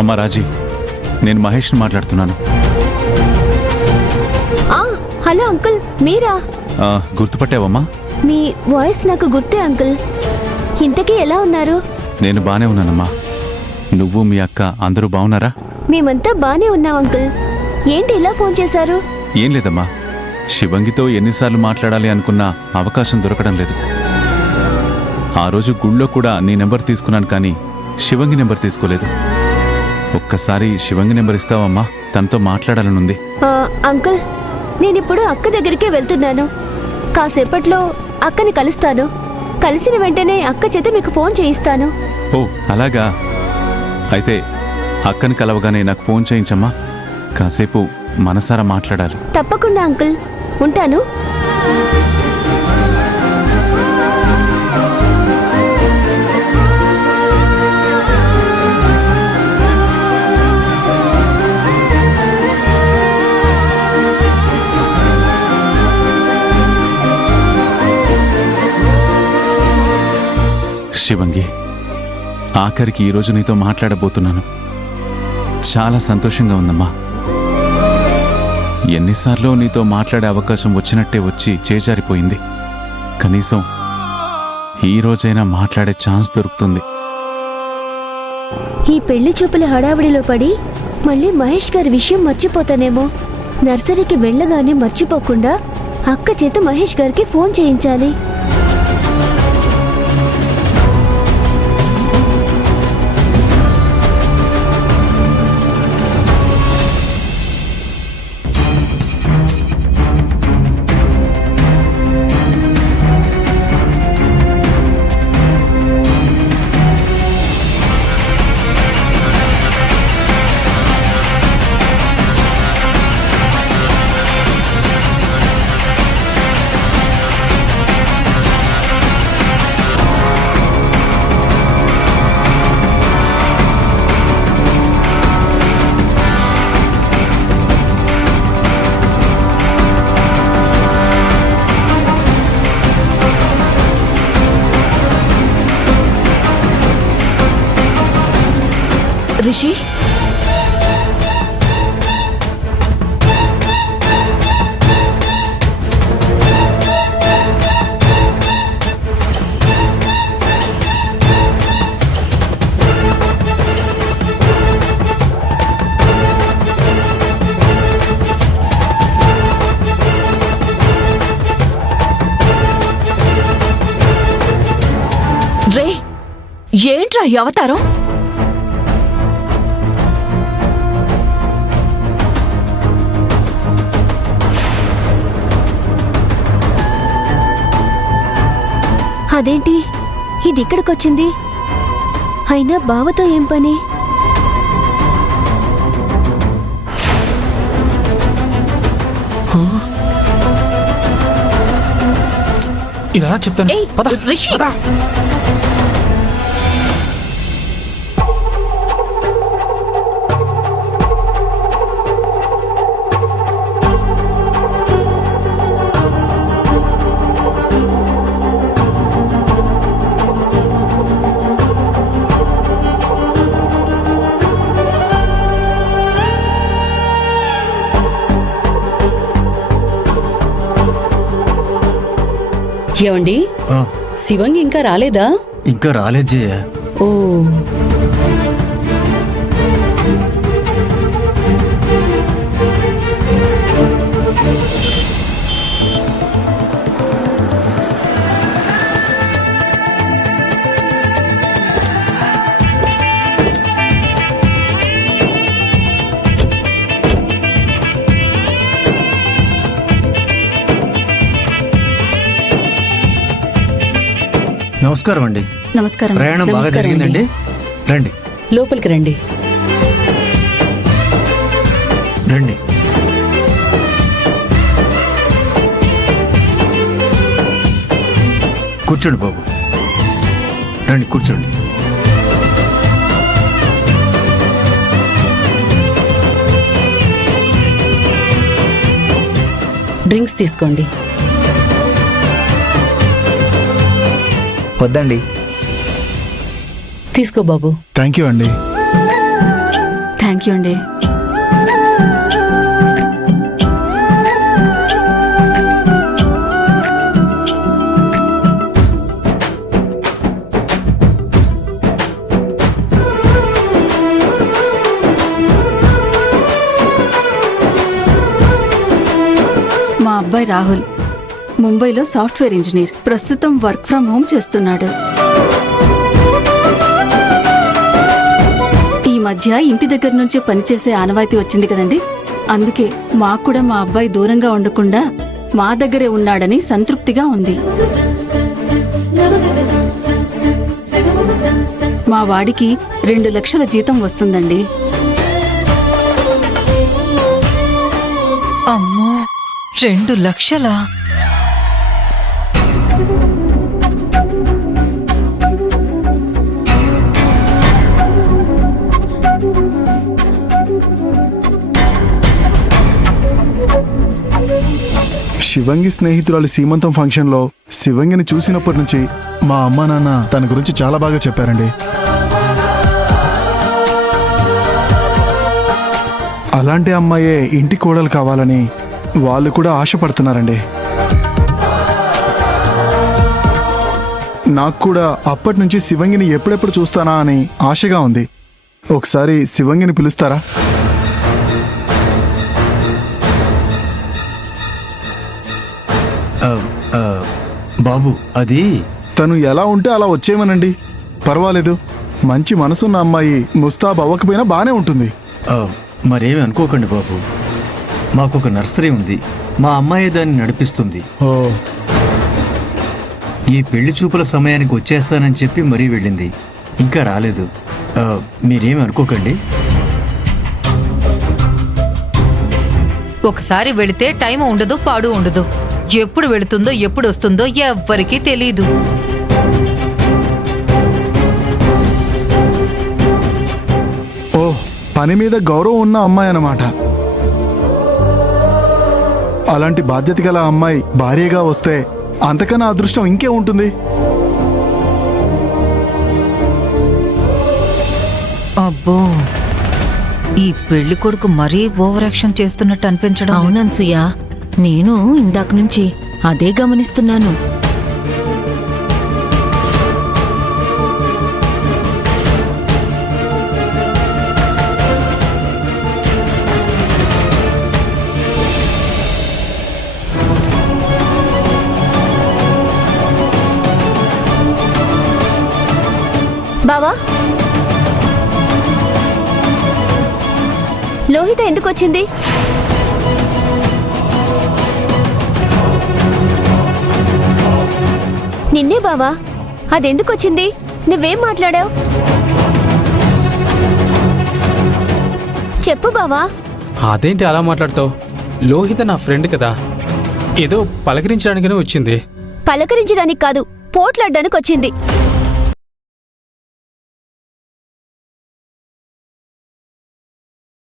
అమ్మా రాజీ, నేను మహేష్ని మాట్లాడుతున్నాను. హలో అంకుల్, మీరా? గుర్తుపట్టావమ్మా? మీ వాయిస్ నాకు గుర్తే అంకుల్. ఇంతకీ ఎలా ఉన్నారు? నేను బానే ఉన్నానమ్మా. నువ్వు మీ అక్క అందరూ బాగున్నారా? మేమంతా బానే ఉన్నాం అంకుల్. ఏంటి ఇలా ఫోన్ చేశారు? ఏం లేదమ్మా, శివంగితో ఎన్నిసార్లు మాట్లాడాలి అనుకున్నా అవకాశం దొరకడం లేదు. ఆ రోజు గుళ్ళో కూడా నీ నెంబర్ తీసుకున్నాను, కానీ శివంగి నెంబర్ తీసుకోలేదు. ఒక్కసారి శివంగి నెంబర్ ఇస్తావమ్మా? తనతో మాట్లాడాలనుంది. అంకుల్, నేనిప్పుడు అక్క దగ్గరికే వెళ్తున్నాను. కాసేపట్లో అక్కని కలుస్తాను. కలిసిన వెంటనే అక్క చేత మీకు ఫోన్ చేయిస్తాను. ఓ అలాగా? అయితే అక్కని కలవగానే నాకు ఫోన్ చేయించమ్మా. కాసేపు మనసారా మాట్లాడాలి. తప్పకుండా అంకుల్, ఉంటాను. శివంగి, ఆఖరికి ఈరోజు నీతో మాట్లాడబోతున్నాను. చాలా సంతోషంగా ఉందమ్మా. ఎన్నిసార్లు నీతో మాట్లాడే అవకాశం వచ్చినట్టే వచ్చి చేజారిపోయింది. కనీసం ఈ రోజైనా మాట్లాడే ఛాన్స్ దొరుకుతుంది. ఈ పెళ్లి చూపుల హడావిడిలో పడి మళ్ళీ మహేష్ గారి విషయం మర్చిపోతానేమో. నర్సరీకి వెళ్ళగానే మర్చిపోకుండా అక్క చేత మహేష్ గారికి ఫోన్ చేయించాలి. రిషి, రే, ఏంట్రా ఈ అవతారం? అదేంటి ఇది ఇక్కడికొచ్చింది? అయినా బావతో ఏం పని? ఇలా చెప్తాను. పద, రిషి, పద. ఏమండి, శివంగి ఇంకా రాలేదా? ఇంకా రాలేదు జయ. ఓ, నమస్కారం అండి. నమస్కారం. ప్రయాణం బాగా జరిగిందండి. రండి లోపలికి రండి. రండి. కూర్చోండి బాబు, రండి కూర్చోండి. డ్రింక్స్ తీసుకోండి. వద్దండి. తీసుకో బాబు. థ్యాంక్ యూ అండి. థ్యాంక్ యూ అండి. మా అబ్బాయి రాహుల్ ముంబైలో సాఫ్ట్వేర్ ఇంజనీర్, ప్రస్తుతం వర్క్ ఫ్రం హోమ్ చేస్తున్నాడు. ఈ మధ్య ఇంటి దగ్గర నుంచే పనిచేసే ఆనవాయితీ వచ్చింది కదండి, అందుకే మాకు కూడా మా అబ్బాయి దూరంగా ఉండకుండా మా దగ్గరే ఉన్నాడని సంతృప్తిగా ఉంది. మా వాడికి 2 లక్షల జీతం వస్తుందండి. అమ్మో, 2 లక్షలా? శివంగి స్నేహితురాలి సీమంతం ఫంక్షన్లో శివంగిని చూసినప్పటి నుంచి మా అమ్మా నాన్న తన గురించి చాలా బాగా చెప్పారండి. అలాంటి అమ్మాయే ఇంటి కోడలు కావాలని వాళ్ళు కూడా ఆశపడుతున్నారండి. నాకు కూడా అప్పటి నుంచి శివంగిని ఎప్పుడెప్పుడు చూస్తానా అని ఆశగా ఉంది. ఒకసారి శివంగిని పిలుస్తారా? బాబు అది తను ఎలా ఉంటే అలా వచ్చేయమనండి, పర్వాలేదు. మంచి మనసున్న అమ్మాయి ముస్తాబ్ అవ్వకపోయినా బానే ఉంటుంది. మరేమి అనుకోకండి బాబు, మాకొక నర్సరీ ఉంది, మా అమ్మాయి దాన్ని నడిపిస్తుంది. ఓ, ఈ పెళ్లి చూపుల సమయానికి వచ్చేస్తానని చెప్పి మరీ వెళ్ళింది, ఇంకా రాలేదు. మీరేమి అనుకోకండి. ఒకసారి వెళితే టైం ఉండదు, పాడు ఉండదు. ఎప్పుడు వెళుతుందో ఎప్పుడు వస్తుందో ఎవ్వరికీ తెలీదు. ఓ, పని మీద గౌరవం ఉన్న అమ్మాయి అన్నమాట. అలాంటి బాధ్యత గల అమ్మాయి భార్యగా వస్తే అంతకన్నా అదృష్టం ఇంకే ఉంటుంది. అబ్బో, ఈ పెళ్లి కొడుకు మరీ ఓవర్ యాక్షన్ చేస్తున్నట్టు అనిపించడం. అవునన్సూయ, నేను ఇందాక నుంచి అదే గమనిస్తున్నాను. బావా, లోహిత ఎందుకు వచ్చింది? నిన్నే బావా, అదెందుకు వచ్చింది? నువ్వేం మాట్లాడావు? చెప్పు బావా. అదేంటి అలా మాట్లాడతావు? లోహిత నా ఫ్రెండ్ కదా, ఏదో పలకరించడానికనే వచ్చింది. పలకరించడానికి కాదు, పోట్లాడడానికి వచ్చింది.